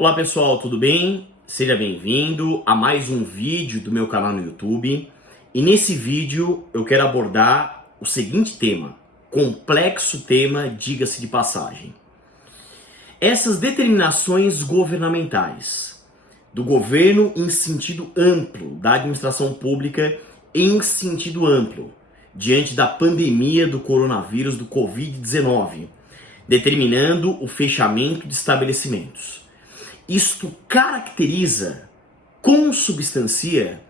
Olá pessoal, tudo bem? Seja bem-vindo a mais um vídeo do meu canal no YouTube. E nesse vídeo eu quero abordar o seguinte tema, complexo tema, diga-se de passagem. Essas determinações governamentais, do governo em sentido amplo, da administração pública em sentido amplo, diante da pandemia do coronavírus, do Covid-19, determinando o fechamento de estabelecimentos. Isto caracteriza, consubstancia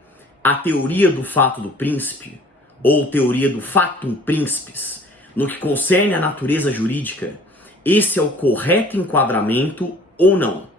a teoria do fato do príncipe, ou teoria do factum principis, no que concerne à natureza jurídica. Esse é o correto enquadramento ou não?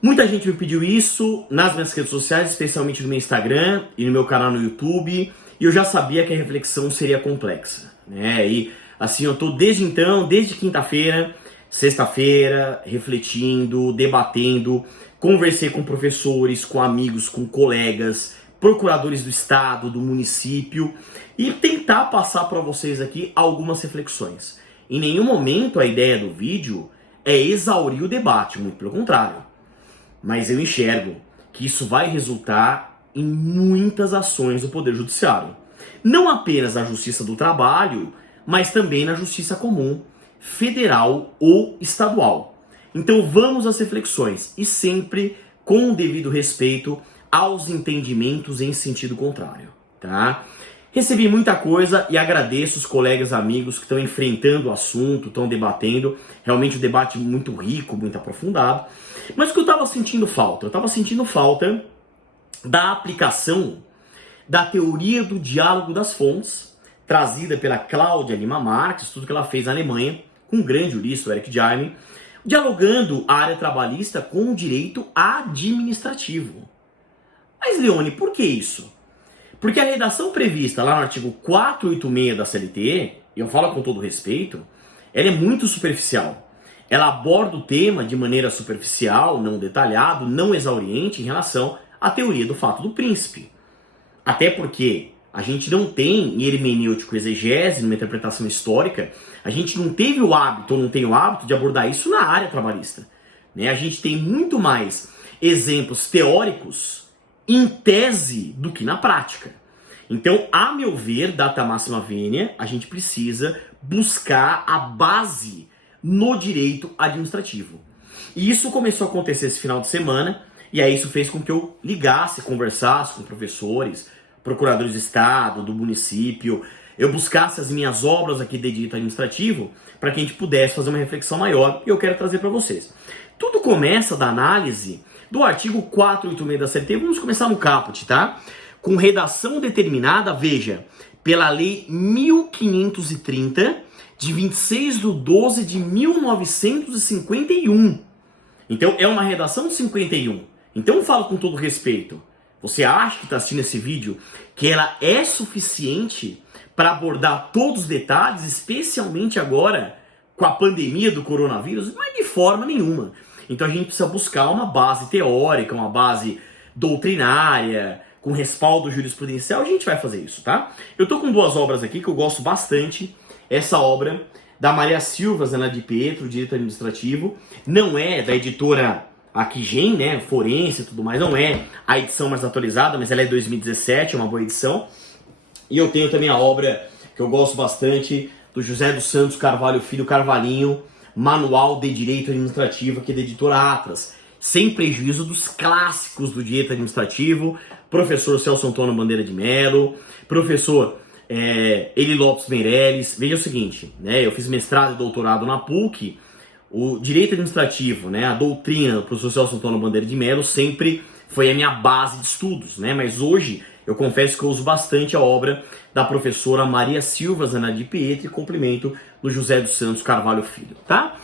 Muita gente me pediu isso nas minhas redes sociais, especialmente no meu Instagram e no meu canal no YouTube, e eu já sabia que a reflexão seria complexa, né? E assim, eu tô desde quinta-feira, sexta-feira, refletindo, debatendo, conversei com professores, com amigos, com colegas, procuradores do estado, do município, e tentar passar para vocês aqui algumas reflexões. Em nenhum momento a ideia do vídeo é exaurir o debate, muito pelo contrário. Mas eu enxergo que isso vai resultar em muitas ações do Poder Judiciário. Não apenas na Justiça do Trabalho, mas também na Justiça Comum, federal ou estadual. Então vamos às reflexões e sempre com o devido respeito aos entendimentos em sentido contrário, tá? Recebi muita coisa e agradeço os colegas, amigos que estão enfrentando o assunto, estão debatendo. Realmente um debate muito rico, muito aprofundado. Mas o que eu estava sentindo falta? Eu estava sentindo falta da aplicação da teoria do diálogo das fontes, trazida pela Cláudia Lima Marques, tudo que ela fez na Alemanha, com o grande jurista, o Eric Jaime, dialogando a área trabalhista com o direito administrativo. Mas, Leone, por que isso? Porque a redação prevista lá no artigo 486 da CLT, e eu falo com todo respeito, ela é muito superficial. Ela aborda o tema de maneira superficial, não detalhado, não exauriente em relação à teoria do fato do príncipe. Até porque a gente não tem, em hermenêutico exegese, numa interpretação histórica, a gente não teve o hábito, ou não tem o hábito de abordar isso na área trabalhista, né? A gente tem muito mais exemplos teóricos em tese do que na prática. Então, a meu ver, data máxima vênia, a gente precisa buscar a base no direito administrativo. E isso começou a acontecer esse final de semana, e aí isso fez com que eu ligasse, conversasse com professores, procuradores de estado, do município, eu buscasse as minhas obras aqui de direito administrativo para que a gente pudesse fazer uma reflexão maior, e eu quero trazer para vocês. Tudo começa da análise do artigo 486 da CLT, vamos começar no caput, tá? Com redação determinada, veja, pela Lei 1530, de 26/12/1951. Então, é uma redação de 51. Então, eu falo com todo respeito. Você acha que está assistindo esse vídeo que ela é suficiente para abordar todos os detalhes, especialmente agora com a pandemia do coronavírus? Mas de forma nenhuma. Então a gente precisa buscar uma base teórica, uma base doutrinária, com respaldo jurisprudencial. A gente vai fazer isso, tá? Eu tô com duas obras aqui que eu gosto bastante. Essa obra da Maria Silva Zana de Pietro, Direito Administrativo, não é da editora Aquigen, né, forense e tudo mais, não é a edição mais atualizada, mas ela é 2017, é uma boa edição. E eu tenho também a obra que eu gosto bastante, do José dos Santos Carvalho Filho Carvalhinho, Manual de Direito Administrativo, aqui da editora Atlas, sem prejuízo dos clássicos do direito administrativo, professor Celso Antônio Bandeira de Mello, professor Eli Lopes Meirelles. Veja o seguinte, né, eu fiz mestrado e doutorado na PUC. O direito administrativo, né, a doutrina do professor Celso Antônio Bandeira de Mello sempre foi a minha base de estudos, né? Mas hoje eu confesso que eu uso bastante a obra da professora Maria Silva Zana de Pietro e complemento do José dos Santos Carvalho Filho, tá?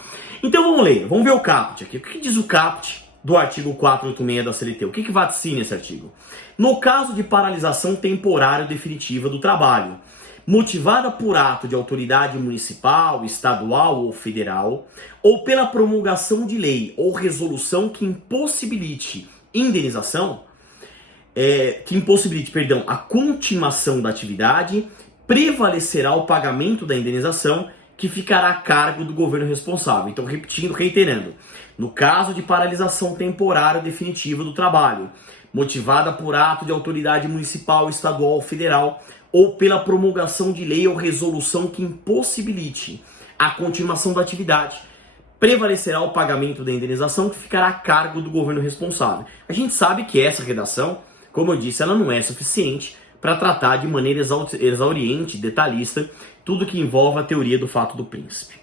Então vamos ler, vamos ver o caput aqui. O que diz o caput do artigo 486 da CLT? O que vaticina esse artigo? No caso de paralisação temporária definitiva do trabalho, motivada por ato de autoridade municipal, estadual ou federal, ou pela promulgação de lei ou resolução que impossibilite indenização, a continuação da atividade, prevalecerá o pagamento da indenização que ficará a cargo do governo responsável. Então, repetindo, reiterando, no caso de paralisação temporária definitiva do trabalho, motivada por ato de autoridade municipal, estadual ou federal, ou pela promulgação de lei ou resolução que impossibilite a continuação da atividade, prevalecerá o pagamento da indenização que ficará a cargo do governo responsável. A gente sabe que essa redação, como eu disse, ela não é suficiente para tratar de maneira exauriente, detalhista, tudo que envolve a teoria do fato do príncipe.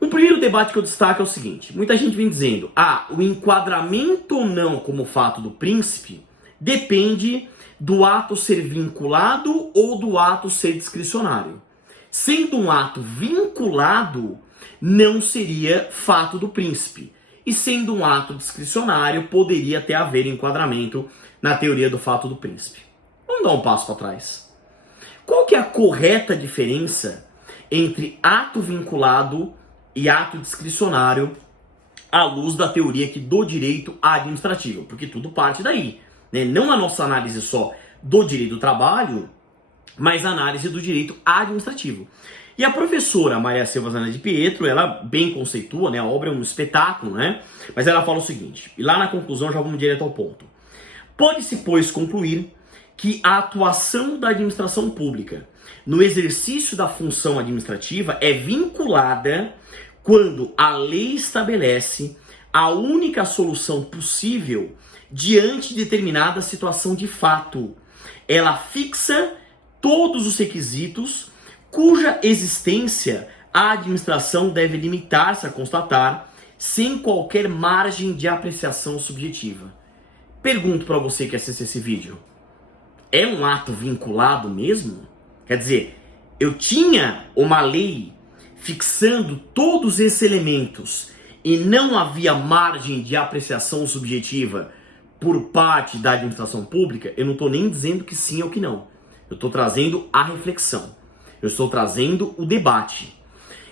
O primeiro debate que eu destaco é o seguinte: muita gente vem dizendo, o enquadramento ou não como fato do príncipe depende do ato ser vinculado ou do ato ser discricionário. Sendo um ato vinculado, não seria fato do príncipe. E sendo um ato discricionário, poderia até haver enquadramento na teoria do fato do príncipe. Vamos dar um passo para trás. Qual que é a correta diferença entre ato vinculado e ato discricionário à luz da teoria aqui do direito administrativo? Porque tudo parte daí, né? Não a nossa análise só do direito do trabalho, mas a análise do direito administrativo. E a professora Maria Silva Zana de Pietro, ela bem conceitua, né? A obra é um espetáculo, né? Mas ela fala o seguinte, e lá na conclusão já vamos direto ao ponto. Pode-se, pois, concluir que a atuação da administração pública no exercício da função administrativa é vinculada quando a lei estabelece a única solução possível diante de determinada situação de fato. Ela fixa todos os requisitos cuja existência a administração deve limitar-se a constatar sem qualquer margem de apreciação subjetiva. Pergunto para você que assiste esse vídeo, é um ato vinculado mesmo? Quer dizer, eu tinha uma lei fixando todos esses elementos e não havia margem de apreciação subjetiva por parte da administração pública? Eu não estou nem dizendo que sim ou que não. Eu estou trazendo a reflexão. Eu estou trazendo o debate.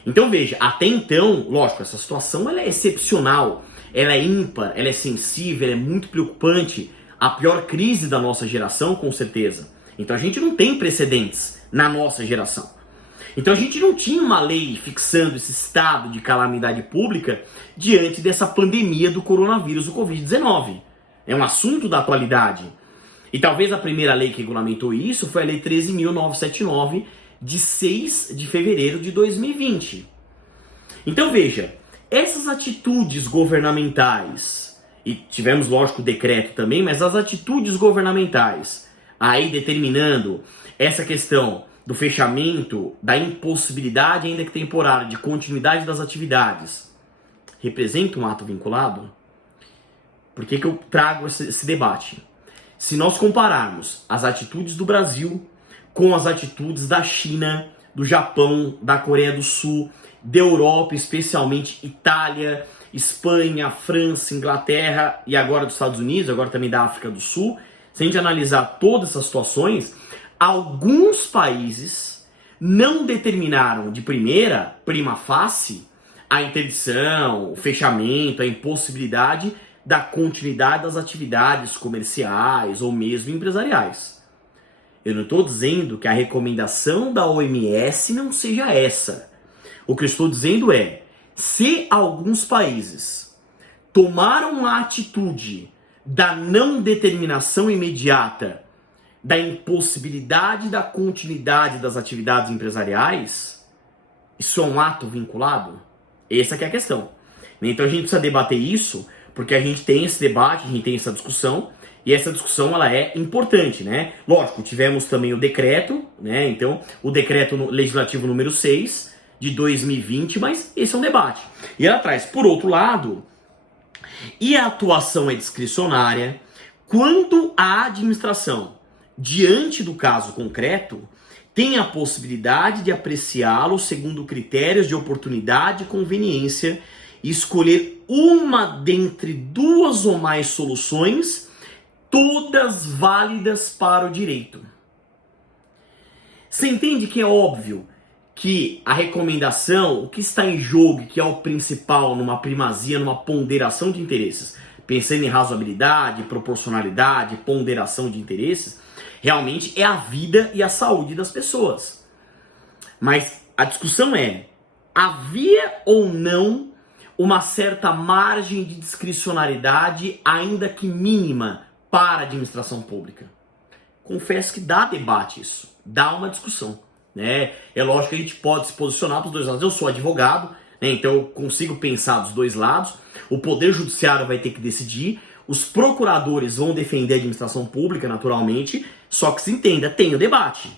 Então veja, até então, lógico, essa situação ela é excepcional, ela é ímpar, ela é sensível, ela é muito preocupante. A pior crise da nossa geração, com certeza. Então a gente não tem precedentes na nossa geração. Então a gente não tinha uma lei fixando esse estado de calamidade pública diante dessa pandemia do coronavírus, do Covid-19. É um assunto da atualidade. E talvez a primeira lei que regulamentou isso foi a Lei 13.979, de 6 de fevereiro de 2020. Então veja, essas atitudes governamentais, e tivemos lógico o decreto também, mas as atitudes governamentais, aí determinando essa questão do fechamento, da impossibilidade ainda que temporária de continuidade das atividades, representa um ato vinculado? Por que eu trago esse debate? Se nós compararmos as atitudes do Brasil com as atitudes da China, do Japão, da Coreia do Sul, da Europa, especialmente Itália, Espanha, França, Inglaterra e agora dos Estados Unidos, agora também da África do Sul, se a gente analisar todas essas situações, alguns países não determinaram de primeira, prima facie, a interdição, o fechamento, a impossibilidade da continuidade das atividades comerciais ou mesmo empresariais. Eu não estou dizendo que a recomendação da OMS não seja essa. O que eu estou dizendo é, se alguns países tomaram a atitude da não determinação imediata, da impossibilidade da continuidade das atividades empresariais, isso é um ato vinculado? Essa que é a questão. Então a gente precisa debater isso, porque a gente tem esse debate, a gente tem essa discussão, e essa discussão ela é importante, né? Lógico, tivemos também o decreto, né? Então, o decreto legislativo número 6 de 2020, mas esse é um debate. E ela traz, por outro lado, e a atuação é discricionária quando a administração, diante do caso concreto, tem a possibilidade de apreciá-lo segundo critérios de oportunidade e conveniência e escolher uma dentre duas ou mais soluções, todas válidas para o direito. Você entende que é óbvio que a recomendação, o que está em jogo, que é o principal numa primazia, numa ponderação de interesses, pensando em razoabilidade, proporcionalidade, ponderação de interesses, realmente é a vida e a saúde das pessoas. Mas A discussão é, havia ou não uma certa margem de discricionariedade, ainda que mínima, para a administração pública? Confesso que dá debate isso, dá uma discussão, né? É lógico que a gente pode se posicionar dos dois lados. Eu sou advogado, né? Então eu consigo pensar dos dois lados. O Poder Judiciário vai ter que decidir, os procuradores vão defender a administração pública, naturalmente, só que se entenda, tem o debate.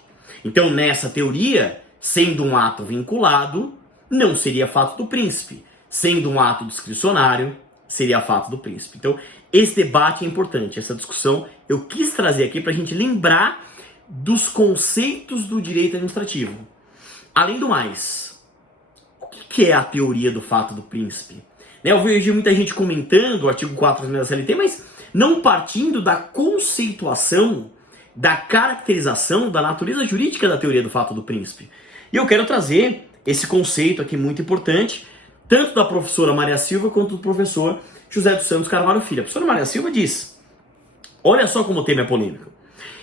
Então, nessa teoria, sendo um ato vinculado, não seria fato do príncipe. Sendo um ato discricionário, seria fato do príncipe. Então, esse debate é importante, essa discussão eu quis trazer aqui para a gente lembrar dos conceitos do direito administrativo. Além do mais, o que é a teoria do fato do príncipe? Eu vejo muita gente comentando o artigo 4 da CLT, mas não partindo da conceituação, da caracterização, da natureza jurídica da teoria do fato do príncipe. E eu quero trazer esse conceito aqui muito importante, tanto da professora Maria Silva quanto do professor José dos Santos Carvalho Filho. A professora Maria Silva diz, olha só como o tema é polêmico.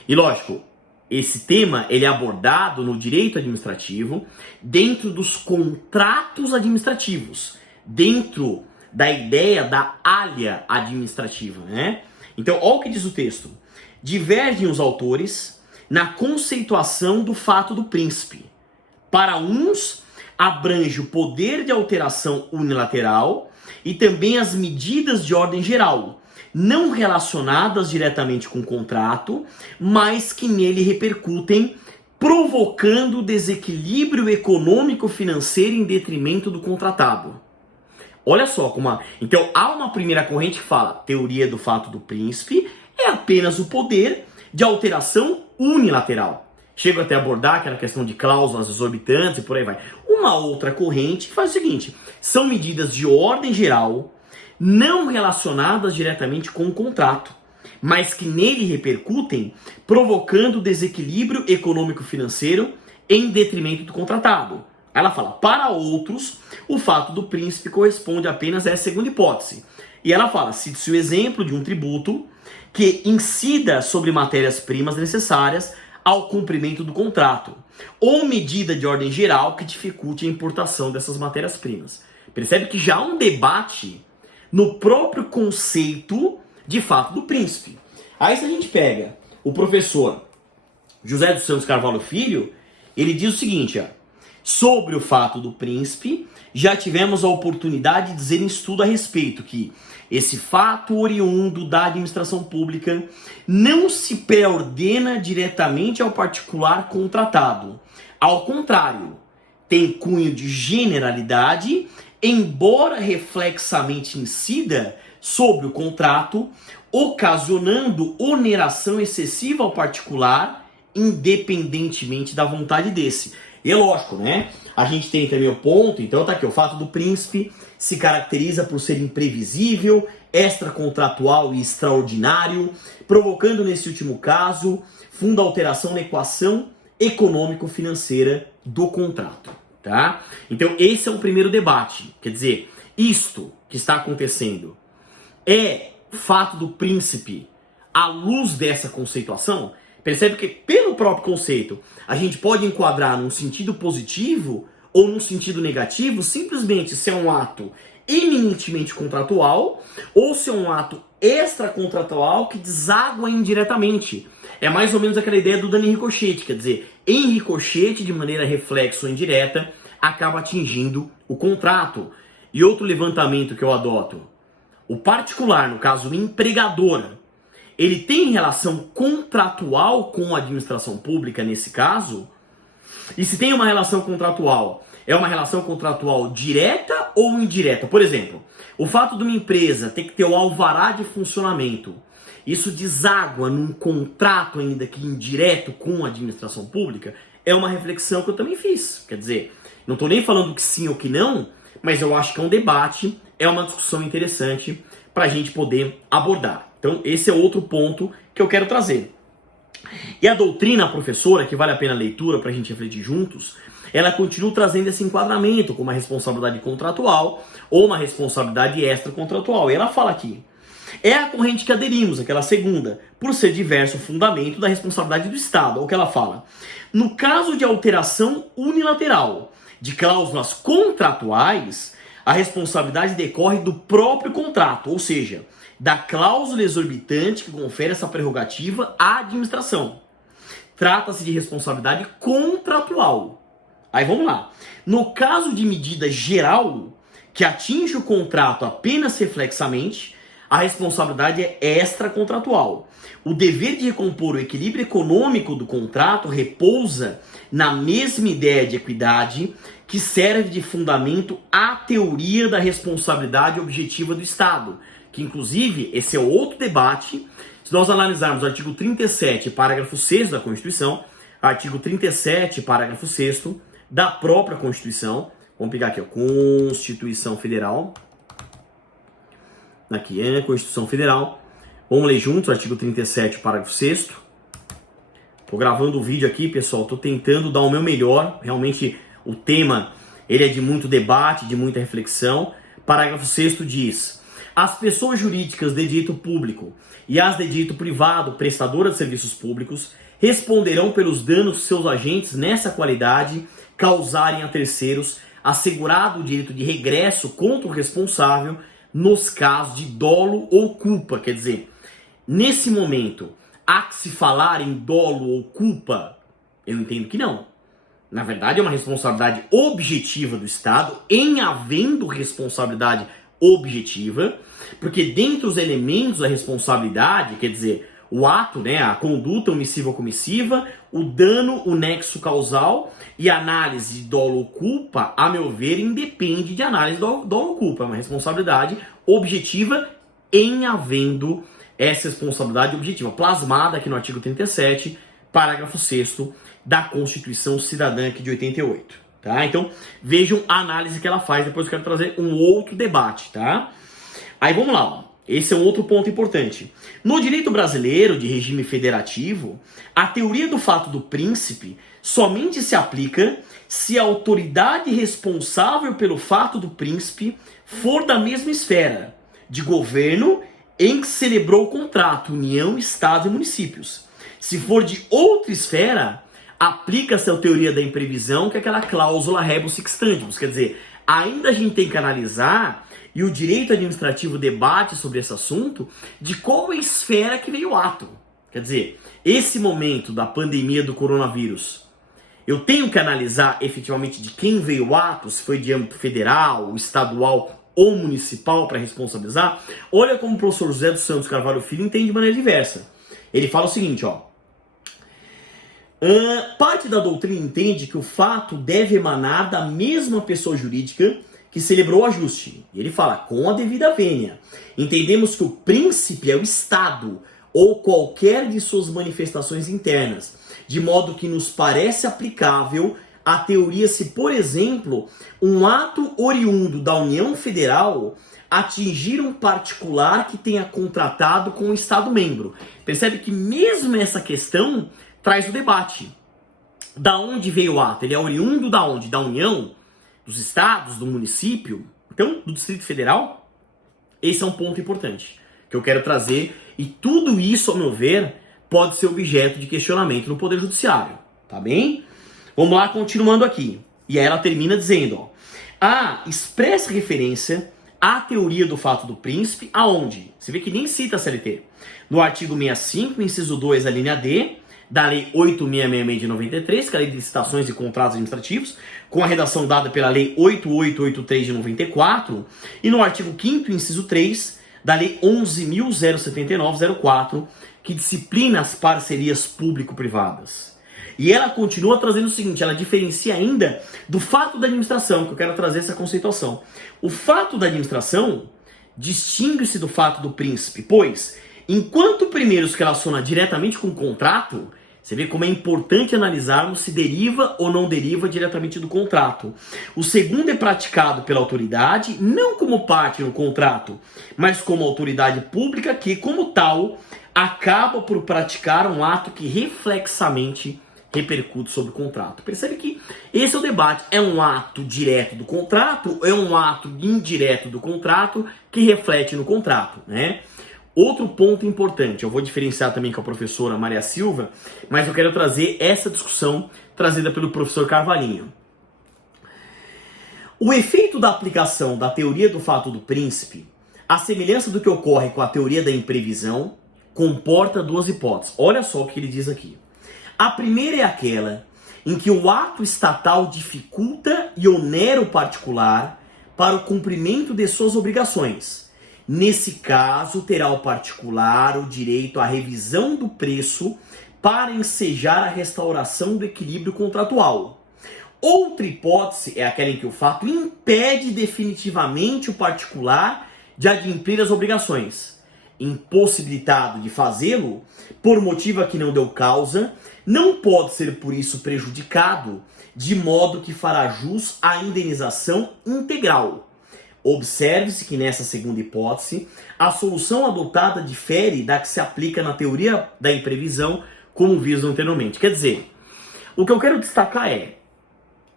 E lógico, esse tema ele é abordado no direito administrativo dentro dos contratos administrativos, dentro da ideia da alha administrativa, né? Então, olha o que diz o texto. Divergem os autores na conceituação do fato do príncipe. Para uns, abrange o poder de alteração unilateral e também as medidas de ordem geral, não relacionadas diretamente com o contrato, mas que nele repercutem, provocando desequilíbrio econômico-financeiro em detrimento do contratado. Olha só como... Então, há uma primeira corrente que fala, teoria do fato do príncipe é apenas o poder de alteração unilateral. Chego até a abordar aquela questão de cláusulas exorbitantes e por aí vai. Uma outra corrente faz o seguinte, são medidas de ordem geral, não relacionadas diretamente com o contrato, mas que nele repercutem, provocando desequilíbrio econômico-financeiro em detrimento do contratado. Ela fala, para outros, o fato do príncipe corresponde apenas a essa segunda hipótese. E ela fala, cite-se o exemplo de um tributo que incida sobre matérias-primas necessárias ao cumprimento do contrato, ou medida de ordem geral que dificulte a importação dessas matérias-primas. Percebe que já há um debate no próprio conceito de fato do príncipe. Aí se a gente pega o professor José dos Santos Carvalho Filho, ele diz o seguinte, ó, sobre o fato do príncipe, já tivemos a oportunidade de dizer em estudo a respeito que esse fato oriundo da administração pública não se pré-ordena diretamente ao particular contratado. Ao contrário, tem cunho de generalidade, embora reflexamente incida sobre o contrato, ocasionando oneração excessiva ao particular, independentemente da vontade desse. E é lógico, né? A gente tem também o ponto, então tá aqui, o fato do príncipe se caracteriza por ser imprevisível, extracontratual e extraordinário, provocando nesse último caso, funda alteração na equação econômico-financeira do contrato, tá? Então esse é o primeiro debate, quer dizer, isto que está acontecendo é fato do príncipe à luz dessa conceituação? Percebe que pelo próprio conceito a gente pode enquadrar num sentido positivo ou num sentido negativo, simplesmente se é um ato eminentemente contratual ou se é um ato extracontratual que deságua indiretamente. É mais ou menos aquela ideia do dano em ricochete, quer dizer, em ricochete, de maneira reflexa ou indireta, acaba atingindo o contrato. E outro levantamento que eu adoto, o particular, no caso o empregador, ele tem relação contratual com a administração pública nesse caso? E se tem uma relação contratual, é uma relação contratual direta ou indireta? Por exemplo, o fato de uma empresa ter que ter o alvará de funcionamento, isso deságua num contrato ainda que indireto com a administração pública? É uma reflexão que eu também fiz. Quer dizer, não estou nem falando que sim ou que não, mas eu acho que é um debate, é uma discussão interessante para a gente poder abordar. Então, esse é outro ponto que eu quero trazer. E a doutrina professora, que vale a pena a leitura para a gente refletir juntos, ela continua trazendo esse enquadramento como uma responsabilidade contratual ou uma responsabilidade extracontratual. E ela fala aqui, é a corrente que aderimos, aquela segunda, por ser diverso o fundamento da responsabilidade do Estado. Olha o que ela fala. No caso de alteração unilateral de cláusulas contratuais, a responsabilidade decorre do próprio contrato, ou seja, da cláusula exorbitante que confere essa prerrogativa à administração. Trata-se de responsabilidade contratual. Aí vamos lá. No caso de medida geral, que atinge o contrato apenas reflexamente, a responsabilidade é extracontratual. O dever de recompor o equilíbrio econômico do contrato repousa na mesma ideia de equidade que serve de fundamento à teoria da responsabilidade objetiva do Estado, que inclusive esse é outro debate. Se nós analisarmos o artigo 37, parágrafo 6º da Constituição, artigo 37, parágrafo 6º da própria Constituição, vamos pegar aqui, ó, Constituição Federal, aqui é a Constituição Federal, vamos ler juntos o artigo 37, parágrafo 6º. Tô gravando o vídeo aqui, pessoal, tô tentando dar o meu melhor, realmente o tema, ele é de muito debate, de muita reflexão. Parágrafo 6º diz: as pessoas jurídicas de direito público e as de direito privado prestadoras de serviços públicos responderão pelos danos que seus agentes nessa qualidade causarem a terceiros, assegurado o direito de regresso contra o responsável nos casos de dolo ou culpa. Quer dizer, nesse momento, há que se falar em dolo ou culpa? Eu entendo que não. Na verdade, é uma responsabilidade objetiva do Estado, em havendo responsabilidade objetiva, porque dentre os elementos da responsabilidade, quer dizer, o ato, né, a conduta omissiva ou comissiva, o dano, o nexo causal e a análise de dolo ou culpa, a meu ver, independe de análise de dolo ou culpa. É uma responsabilidade objetiva em havendo essa responsabilidade objetiva, plasmada aqui no artigo 37, parágrafo 6º da Constituição Cidadã aqui de 88. Tá? Então, vejam a análise que ela faz, depois eu quero trazer um outro debate, tá? Aí vamos lá, ó. Esse é um outro ponto importante. No direito brasileiro de regime federativo, a teoria do fato do príncipe somente se aplica se a autoridade responsável pelo fato do príncipe for da mesma esfera de governo em que celebrou o contrato, União, Estado e municípios. Se for de outra esfera, aplica-se a teoria da imprevisão, que é aquela cláusula rebus sic stantibus. Quer dizer, ainda a gente tem que analisar, e o direito administrativo debate sobre esse assunto, de qual é a esfera que veio o ato. Quer dizer, esse momento da pandemia do coronavírus, eu tenho que analisar efetivamente de quem veio o ato, se foi de âmbito federal, estadual ou municipal para responsabilizar. Olha como o professor José dos Santos Carvalho Filho entende de maneira diversa. Ele fala o seguinte, ó. Parte da doutrina entende que o fato deve emanar da mesma pessoa jurídica que celebrou o ajuste. E ele fala, com a devida vênia. Entendemos que o príncipe é o Estado ou qualquer de suas manifestações internas, de modo que nos parece aplicável a teoria se, por exemplo, um ato oriundo da União Federal atingir um particular que tenha contratado com o Estado membro. Percebe que mesmo essa questão traz o debate. Da onde veio o ato? Ele é oriundo da onde? Da União? Dos estados? Do município? Então, do Distrito Federal? Esse é um ponto importante que eu quero trazer. E tudo isso, ao meu ver, pode ser objeto de questionamento no Poder Judiciário. Tá bem? Vamos lá, continuando aqui. E aí ela termina dizendo, ó, a expressa referência à teoria do fato do príncipe, aonde? Você vê que nem cita a CLT. No artigo 65, inciso 2, a linha D, da Lei 8.666 de 93, que é a Lei de Licitações e Contratos Administrativos, com a redação dada pela Lei 8.883 de 94, e no artigo 5º, inciso 3, da Lei 11.079/04, que disciplina as parcerias público-privadas. E ela continua trazendo o seguinte, ela diferencia ainda do fato da administração, que eu quero trazer essa conceituação. O fato da administração distingue-se do fato do príncipe, pois, enquanto o primeiro se relaciona diretamente com o contrato, você vê como é importante analisarmos se deriva ou não deriva diretamente do contrato. O segundo é praticado pela autoridade, não como parte no contrato, mas como autoridade pública que, como tal, acaba por praticar um ato que reflexamente repercute sobre o contrato. Percebe que esse é o debate. É um ato direto do contrato ou é um ato indireto do contrato que reflete no contrato, né? Outro ponto importante, eu vou diferenciar também com a professora Maria Silva, mas eu quero trazer essa discussão trazida pelo professor Carvalhinho. O efeito da aplicação da teoria do fato do príncipe, a semelhança do que ocorre com a teoria da imprevisão, comporta duas hipóteses. Olha só o que ele diz aqui. A primeira é aquela em que o ato estatal dificulta e onera o particular para o cumprimento de suas obrigações. Nesse caso, terá o particular o direito à revisão do preço para ensejar a restauração do equilíbrio contratual. Outra hipótese é aquela em que o fato impede definitivamente o particular de adimplir as obrigações. Impossibilitado de fazê-lo, por motivo a que não deu causa, não pode ser por isso prejudicado, de modo que fará jus à indenização integral. Observe-se que nessa segunda hipótese, a solução adotada difere da que se aplica na teoria da imprevisão, como visto anteriormente. Quer dizer, o que eu quero destacar é,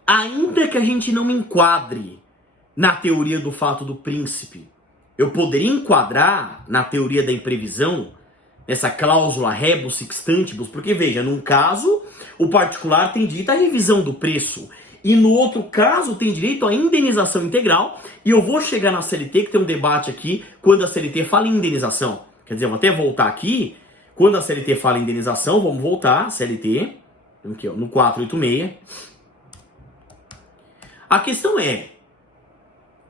ainda que a gente não enquadre na teoria do fato do príncipe, eu poderia enquadrar na teoria da imprevisão, nessa cláusula rebus sic stantibus, porque veja, num caso, o particular tem direito à revisão do preço, e no outro caso tem direito à indenização integral, e eu vou chegar na CLT, que tem um debate aqui, quando a CLT fala em indenização. Quer dizer, eu vou até voltar aqui, quando a CLT fala em indenização, vamos voltar, CLT, aqui, ó, no 486. A questão é,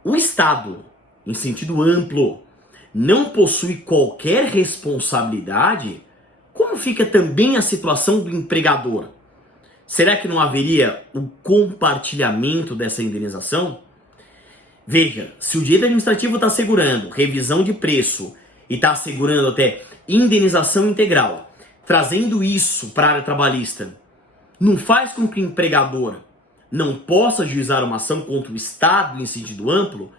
o Estado, em sentido amplo, não possui qualquer responsabilidade? Como fica também a situação do empregador? Será que não haveria o compartilhamento dessa indenização? Veja, se o direito administrativo está assegurando revisão de preço e está assegurando até indenização integral, trazendo isso para a área trabalhista, não faz com que o empregador não possa ajuizar uma ação contra o Estado em sentido amplo?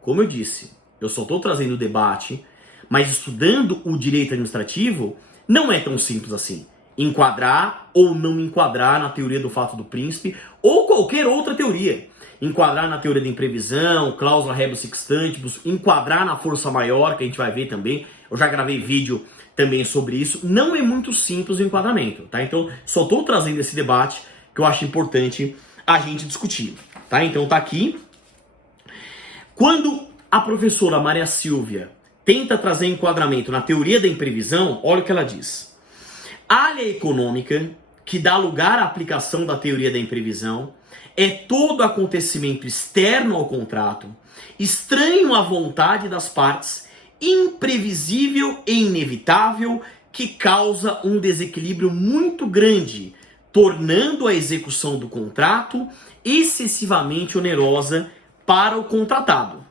Como eu disse, eu só estou trazendo o debate, mas estudando o direito administrativo não é tão simples assim. Enquadrar ou não enquadrar na teoria do fato do príncipe ou qualquer outra teoria. Enquadrar na teoria da imprevisão, cláusula rebus sic stantibus, enquadrar na força maior, que a gente vai ver também. Eu já gravei vídeo também sobre isso. Não é muito simples o enquadramento, tá? Então, só estou trazendo esse debate que eu acho importante a gente discutir, tá? Então tá aqui. Quando a professora Maria Silvia tenta trazer enquadramento na teoria da imprevisão, olha o que ela diz. A área econômica, que dá lugar à aplicação da teoria da imprevisão, é todo acontecimento externo ao contrato, estranho à vontade das partes, imprevisível e inevitável, que causa um desequilíbrio muito grande, tornando a execução do contrato excessivamente onerosa para o contratado.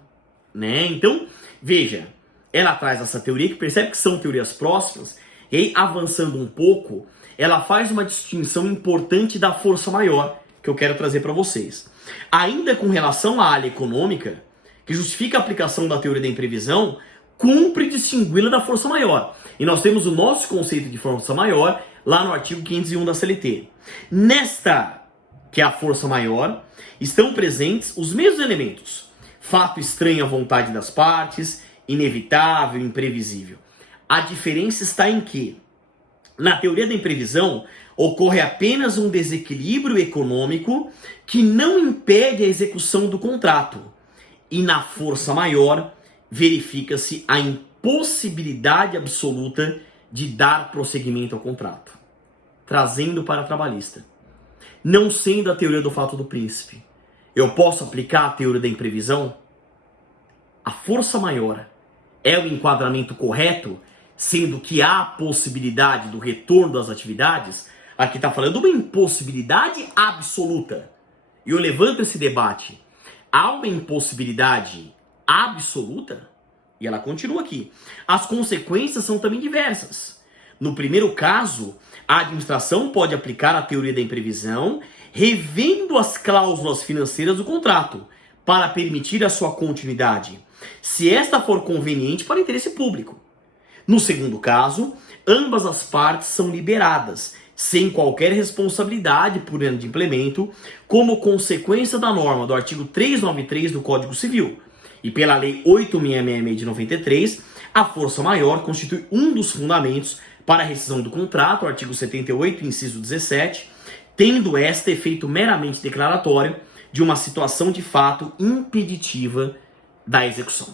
Né? Então, veja, ela traz essa teoria que percebe que são teorias próximas, e aí, avançando um pouco, ela faz uma distinção importante da força maior, que eu quero trazer para vocês. Ainda com relação à área econômica, que justifica a aplicação da teoria da imprevisão, cumpre distingui-la da força maior. E nós temos o nosso conceito de força maior lá no artigo 501 da CLT. Nesta, que é a força maior, estão presentes os mesmos elementos. Fato estranho à vontade das partes, inevitável, imprevisível. A diferença está em que, na teoria da imprevisão, ocorre apenas um desequilíbrio econômico que não impede a execução do contrato. E na força maior, verifica-se a impossibilidade absoluta de dar prosseguimento ao contrato. Trazendo para a trabalhista. Não sendo a teoria do fato do príncipe, eu posso aplicar a teoria da imprevisão? A força maior é o enquadramento correto, sendo que há a possibilidade do retorno das atividades? Aqui está falando uma impossibilidade absoluta. E eu levanto esse debate. Há uma impossibilidade absoluta? E ela continua aqui. As consequências são também diversas. No primeiro caso, a administração pode aplicar a teoria da imprevisão, revendo as cláusulas financeiras do contrato, para permitir a sua continuidade, se esta for conveniente para o interesse público. No segundo caso, ambas as partes são liberadas, sem qualquer responsabilidade por ano de implemento, como consequência da norma do artigo 393 do Código Civil. E pela Lei 8.666 de 93, a força maior constitui um dos fundamentos para a rescisão do contrato, artigo 78, inciso 17, tendo esta efeito meramente declaratório, de uma situação de fato impeditiva da execução.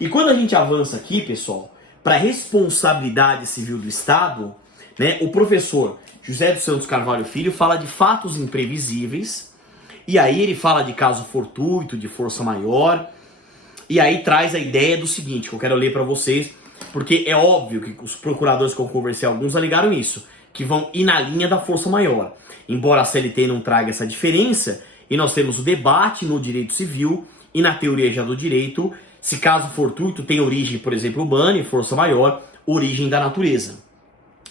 E quando a gente avança aqui, pessoal, para a responsabilidade civil do Estado, né, o professor José dos Santos Carvalho Filho fala de fatos imprevisíveis, e aí ele fala de caso fortuito, de força maior, e aí traz a ideia do seguinte, que eu quero ler para vocês, porque é óbvio que os procuradores que eu conversei, alguns alegaram isso, que vão ir na linha da força maior. Embora a CLT não traga essa diferença, e nós temos o debate no direito civil e na teoria já do direito, se caso fortuito tem origem, por exemplo, urbana e força maior, origem da natureza.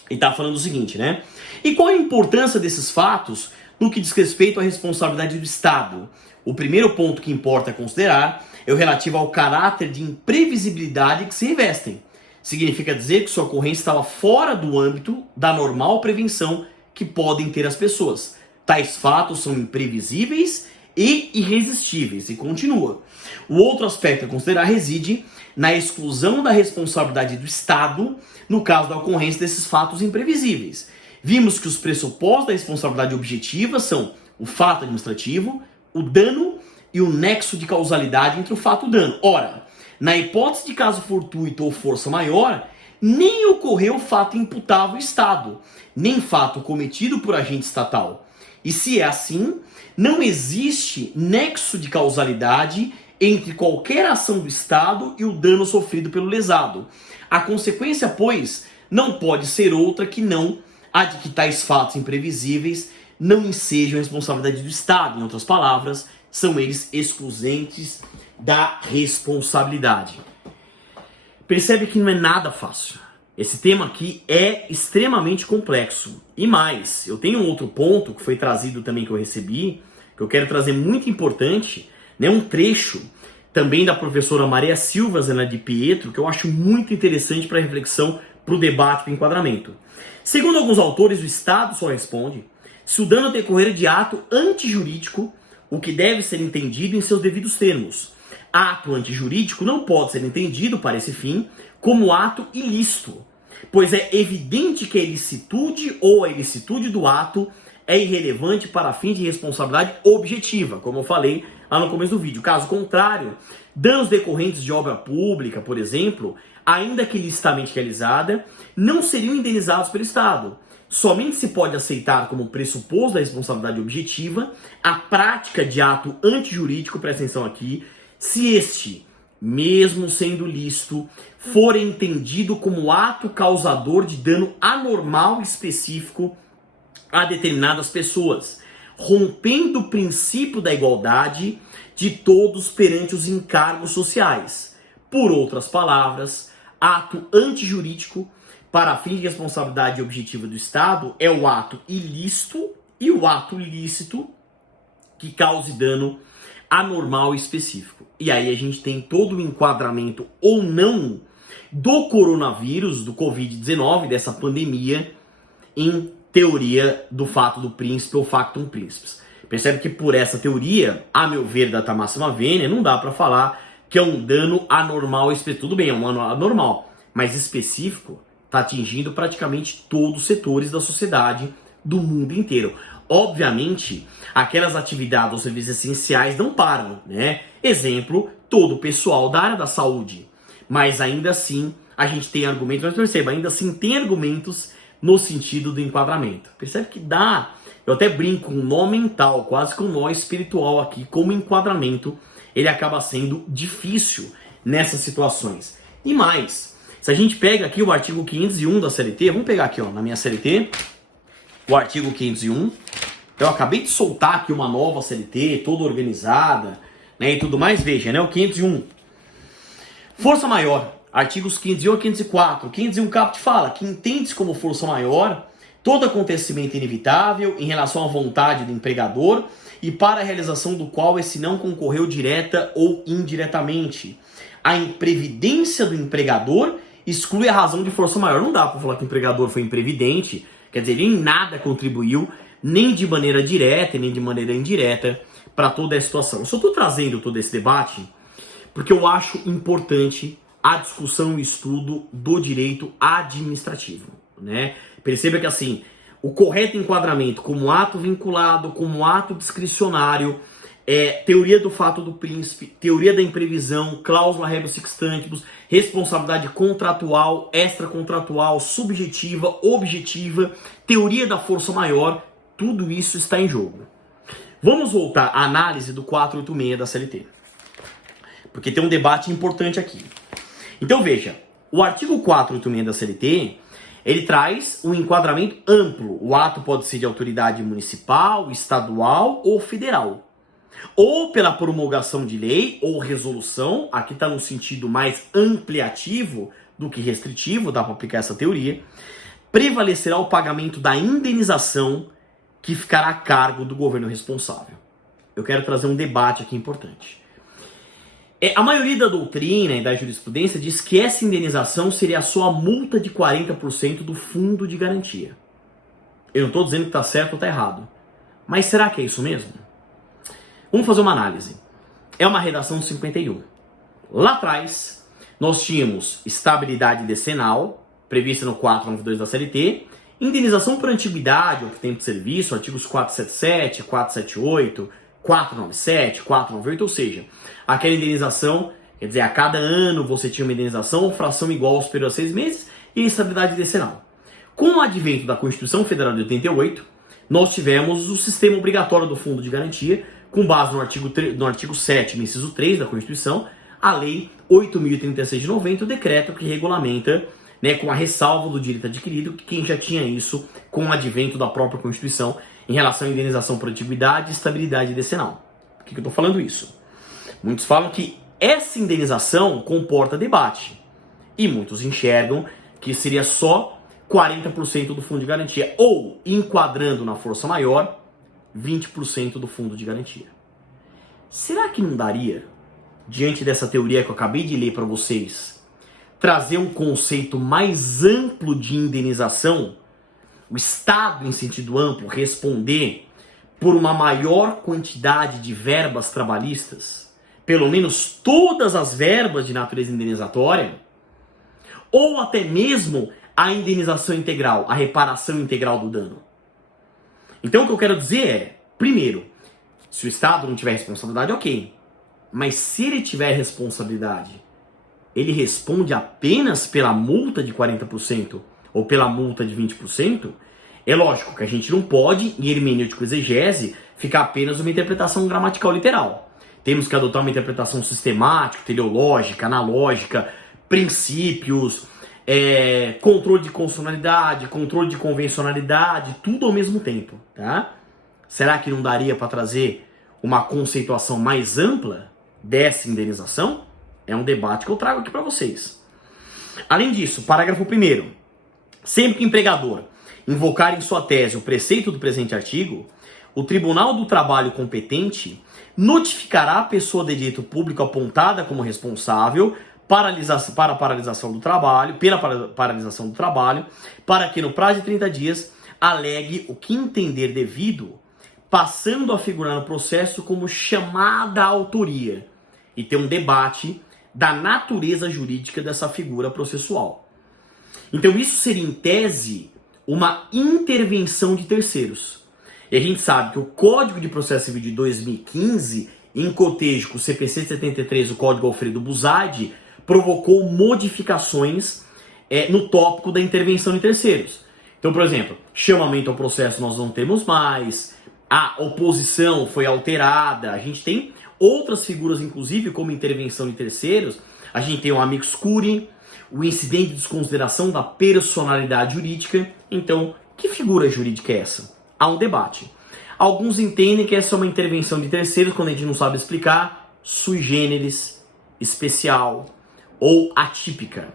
E tá falando o seguinte, né? E qual a importância desses fatos no que diz respeito à responsabilidade do Estado? O primeiro ponto que importa considerar é o relativo ao caráter de imprevisibilidade que se revestem. Significa dizer que sua ocorrência estava fora do âmbito da normal prevenção que podem ter as pessoas. Tais fatos são imprevisíveis e irresistíveis. E continua. O outro aspecto a considerar reside na exclusão da responsabilidade do Estado no caso da ocorrência desses fatos imprevisíveis. Vimos que os pressupostos da responsabilidade objetiva são o fato administrativo, o dano e o nexo de causalidade entre o fato e o dano. Ora, na hipótese de caso fortuito ou força maior, nem ocorreu fato imputável ao Estado, nem fato cometido por agente estatal. E se é assim, não existe nexo de causalidade entre qualquer ação do Estado e o dano sofrido pelo lesado. A consequência, pois, não pode ser outra que não a de que tais fatos imprevisíveis não ensejam responsabilidade do Estado. Em outras palavras, são eles excludentes da responsabilidade. Percebe que não é nada fácil. Esse tema aqui é extremamente complexo. E mais, eu tenho um outro ponto que foi trazido também, que eu recebi, que eu quero trazer muito importante, né, um trecho também da professora Maria Silva Zena de Pietro, que eu acho muito interessante para reflexão, para o debate, para o enquadramento. Segundo alguns autores, o Estado só responde se o dano decorrer de ato antijurídico, o que deve ser entendido em seus devidos termos. Ato antijurídico não pode ser entendido, para esse fim, como ato ilícito, pois é evidente que a ilicitude ou a ilicitude do ato é irrelevante para fim de responsabilidade objetiva, como eu falei lá no começo do vídeo. Caso contrário, danos decorrentes de obra pública, por exemplo, ainda que ilicitamente realizada, não seriam indenizados pelo Estado. Somente se pode aceitar como pressuposto da responsabilidade objetiva a prática de ato antijurídico, presta atenção aqui, se este, mesmo sendo lícito, for entendido como ato causador de dano anormal específico a determinadas pessoas, rompendo o princípio da igualdade de todos perante os encargos sociais. Por outras palavras, ato antijurídico para fim de responsabilidade objetiva do Estado é o ato ilícito e o ato lícito que cause dano anormal e específico. E aí a gente tem todo o enquadramento ou não do coronavírus, do Covid-19, dessa pandemia, em teoria do fato do príncipe ou factum principis. Percebe que por essa teoria, a meu ver, data máxima vênia, não dá para falar que é um dano anormal específico. Tudo bem, é um dano anormal, mas específico está atingindo praticamente todos os setores da sociedade do mundo inteiro. Obviamente, aquelas atividades ou serviços essenciais não param, né? Exemplo, todo o pessoal da área da saúde. Mas ainda assim, a gente tem argumentos, mas perceba, ainda assim tem argumentos no sentido do enquadramento. Percebe que dá, eu até brinco, um nó mental, quase que um nó espiritual aqui, como enquadramento, ele acaba sendo difícil nessas situações. E mais, se a gente pega aqui o artigo 501 da CLT, vamos pegar aqui ó, na minha CLT, o artigo 501, eu acabei de soltar aqui uma nova CLT, toda organizada, né, e tudo mais, veja, né, o 501. Força maior, artigos 501 a 504. 501 caput fala que entende-se como força maior todo acontecimento inevitável em relação à vontade do empregador e para a realização do qual esse não concorreu direta ou indiretamente. A imprevidência do empregador exclui a razão de força maior. Não dá para falar que o empregador foi imprevidente, quer dizer, ele em nada contribuiu, nem de maneira direta, nem de maneira indireta, para toda essa situação. Eu só estou trazendo todo esse debate porque eu acho importante a discussão e o estudo do direito administrativo, né? Perceba que assim, o correto enquadramento como ato vinculado, como ato discricionário, teoria do fato do príncipe, teoria da imprevisão, cláusula rebus sic stantibus, responsabilidade contratual, extracontratual, subjetiva, objetiva, teoria da força maior, tudo isso está em jogo. Vamos voltar à análise do 486 da CLT, porque tem um debate importante aqui. Então veja, o artigo 486 da CLT, ele traz um enquadramento amplo. O ato pode ser de autoridade municipal, estadual ou federal. Ou pela promulgação de lei ou resolução, aqui está no sentido mais ampliativo do que restritivo, dá para aplicar essa teoria, prevalecerá o pagamento da indenização que ficará a cargo do governo responsável. Eu quero trazer um debate aqui importante. A maioria da doutrina e da jurisprudência diz que essa indenização seria só a multa de 40% do fundo de garantia. Eu não estou dizendo que está certo ou está errado. Mas será que é isso mesmo? Vamos fazer uma análise. É uma redação 51. Lá atrás, nós tínhamos estabilidade decenal, prevista no 492 da CLT, indenização por antiguidade ou por tempo de serviço, artigos 477, 478, 497, 498, ou seja, aquela indenização, quer dizer, a cada ano você tinha uma indenização, fração igual ou superior a 6 meses, e estabilidade decenal. Com o advento da Constituição Federal de 88, nós tivemos o sistema obrigatório do Fundo de Garantia, com base no artigo 7º, inciso 3 da Constituição, a Lei 8.036 de 90, o decreto que regulamenta, com a ressalva do direito adquirido, quem já tinha isso com o advento da própria Constituição, em relação à indenização por antiguidade e estabilidade decenal. Por que eu estou falando isso? Muitos falam que essa indenização comporta debate. E muitos enxergam que seria só 40% do fundo de garantia. Ou, enquadrando na força maior, 20% do fundo de garantia. Será que não daria, diante dessa teoria que eu acabei de ler para vocês, trazer um conceito mais amplo de indenização? O Estado, em sentido amplo, responder por uma maior quantidade de verbas trabalhistas, pelo menos todas as verbas de natureza indenizatória, ou até mesmo a indenização integral, a reparação integral do dano. Então o que eu quero dizer é, primeiro, se o Estado não tiver responsabilidade, ok. Mas se ele tiver responsabilidade, ele responde apenas pela multa de 40%, ou pela multa de 20%, é lógico que a gente não pode, em hermenêutico exegese, ficar apenas uma interpretação gramatical literal. Temos que adotar uma interpretação sistemática, teleológica, analógica, princípios, controle de constitucionalidade, controle de convencionalidade, tudo ao mesmo tempo. Tá? Será que não daria para trazer uma conceituação mais ampla dessa indenização? É um debate que eu trago aqui para vocês. Além disso, parágrafo 1º. Sempre que o empregador invocar em sua tese o preceito do presente artigo, o Tribunal do Trabalho competente notificará a pessoa de direito público apontada como responsável pela paralisação do trabalho, para que no prazo de 30 dias alegue o que entender devido, passando a figurar no processo como chamada autoria, e ter um debate da natureza jurídica dessa figura processual. Então isso seria, em tese, uma intervenção de terceiros. E a gente sabe que o Código de Processo Civil de 2015, em cotejo com o CPC 73, o Código Alfredo Busardi, provocou modificações no tópico da intervenção de terceiros. Então, por exemplo, chamamento ao processo nós não temos mais, a oposição foi alterada, a gente tem outras figuras, inclusive, como intervenção de terceiros. A gente tem o amicus curiae, o incidente de desconsideração da personalidade jurídica. Então, que figura jurídica é essa? Há um debate. Alguns entendem que essa é uma intervenção de terceiros, quando a gente não sabe explicar, sui generis, especial ou atípica.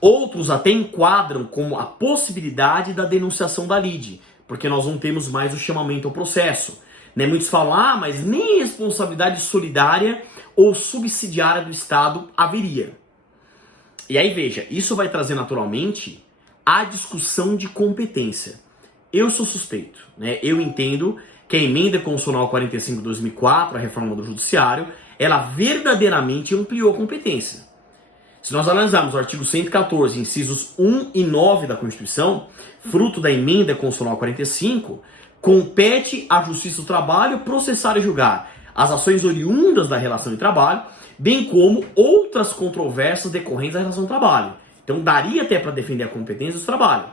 Outros até enquadram como a possibilidade da denunciação da lide, porque nós não temos mais o chamamento ao processo. Muitos falam, mas nem responsabilidade solidária ou subsidiária do Estado haveria. E aí veja, isso vai trazer naturalmente a discussão de competência. Eu sou suspeito, eu entendo que a emenda constitucional 45 de 2004, a reforma do judiciário, ela verdadeiramente ampliou a competência. Se nós analisarmos o artigo 114, incisos 1 e 9 da Constituição, fruto da emenda constitucional 45, compete à Justiça do Trabalho processar e julgar as ações oriundas da relação de trabalho, bem como outras controvérsias decorrentes da relação de trabalho. Então daria até para defender a competência do trabalho,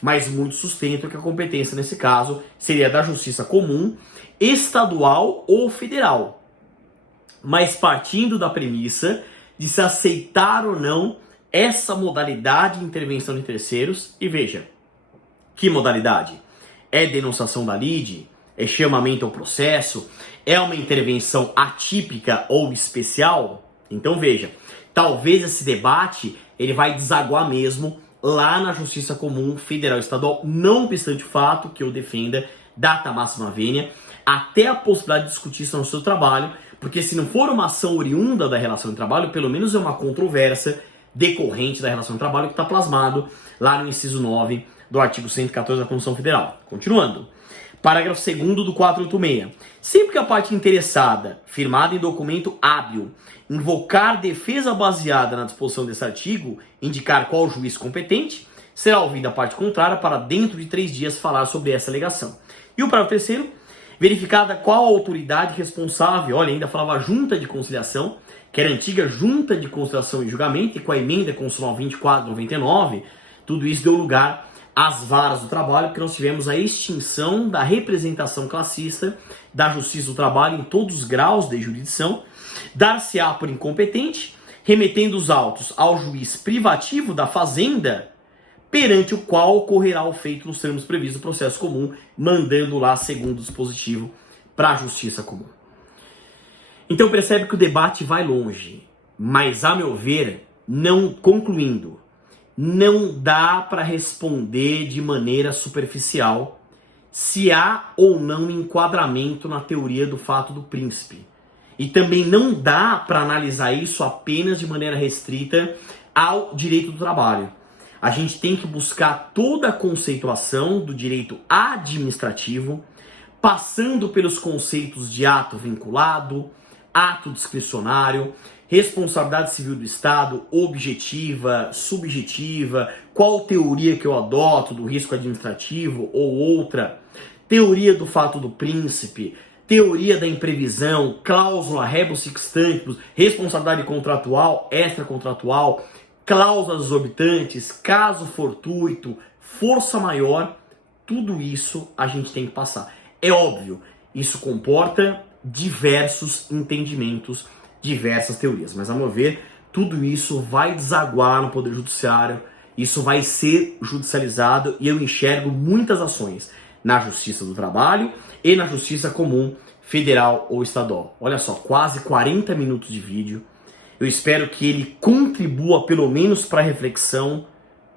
mas muitos sustentam que a competência nesse caso seria da justiça comum, estadual ou federal, mas partindo da premissa de se aceitar ou não essa modalidade de intervenção de terceiros. E veja, que modalidade? É denunciação da lide? É chamamento ao processo? É uma intervenção atípica ou especial? Então veja, talvez esse debate ele vai desaguar mesmo lá na Justiça Comum Federal e Estadual, não obstante o fato que eu defenda data máxima vênia, até a possibilidade de discutir isso no seu trabalho, porque se não for uma ação oriunda da relação de trabalho, pelo menos é uma controvérsia decorrente da relação de trabalho que está plasmado lá no inciso 9 do artigo 114 da Constituição Federal. Continuando. Parágrafo 2º do 486. Sempre que a parte interessada, firmada em documento hábil, invocar defesa baseada na disposição desse artigo, indicar qual juiz competente, será ouvida a parte contrária para dentro de 3 dias falar sobre essa alegação. E o parágrafo 3º, verificada qual a autoridade responsável, olha, ainda falava junta de conciliação, que era a antiga junta de conciliação e julgamento, e com a emenda constitucional 2499, tudo isso deu lugar às varas do trabalho, porque nós tivemos a extinção da representação classista da Justiça do Trabalho em todos os graus de jurisdição, dar-se-á por incompetente, remetendo os autos ao juiz privativo da fazenda, perante o qual ocorrerá o feito nos termos previstos do processo comum, mandando lá segundo dispositivo para a Justiça Comum. Então percebe que o debate vai longe, mas a meu ver, concluindo, não dá para responder de maneira superficial se há ou não enquadramento na teoria do fato do príncipe. E também não dá para analisar isso apenas de maneira restrita ao direito do trabalho. A gente tem que buscar toda a conceituação do direito administrativo, passando pelos conceitos de ato vinculado, ato discricionário, responsabilidade civil do Estado, objetiva, subjetiva, qual teoria que eu adoto do risco administrativo ou outra, teoria do fato do príncipe, teoria da imprevisão, cláusula rebus sic stantibus, responsabilidade contratual, extracontratual, cláusulas exorbitantes, caso fortuito, força maior, tudo isso a gente tem que passar. É óbvio, isso comporta diversos entendimentos, diversas teorias, mas a meu ver, tudo isso vai desaguar no Poder Judiciário, isso vai ser judicializado e eu enxergo muitas ações na Justiça do Trabalho e na Justiça Comum Federal ou Estadual. Olha só, quase 40 minutos de vídeo. Eu espero que ele contribua pelo menos para a reflexão,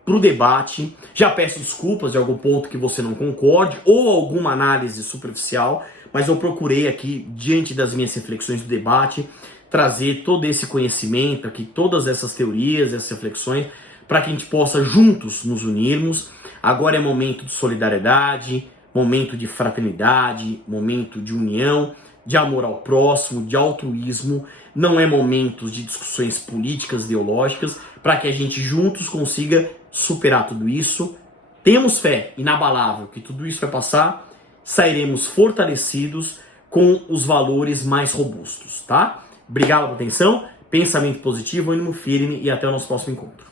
para o debate. Já peço desculpas de algum ponto que você não concorde ou alguma análise superficial, mas eu procurei aqui, diante das minhas reflexões do debate, trazer todo esse conhecimento aqui, todas essas teorias, essas reflexões, para que a gente possa juntos nos unirmos. Agora é momento de solidariedade, momento de fraternidade, momento de união, de amor ao próximo, de altruísmo. Não é momento de discussões políticas, ideológicas, para que a gente juntos consiga superar tudo isso. Temos fé inabalável que tudo isso vai passar, sairemos fortalecidos com os valores mais robustos, tá? Obrigado pela atenção, pensamento positivo, ânimo firme e até o nosso próximo encontro.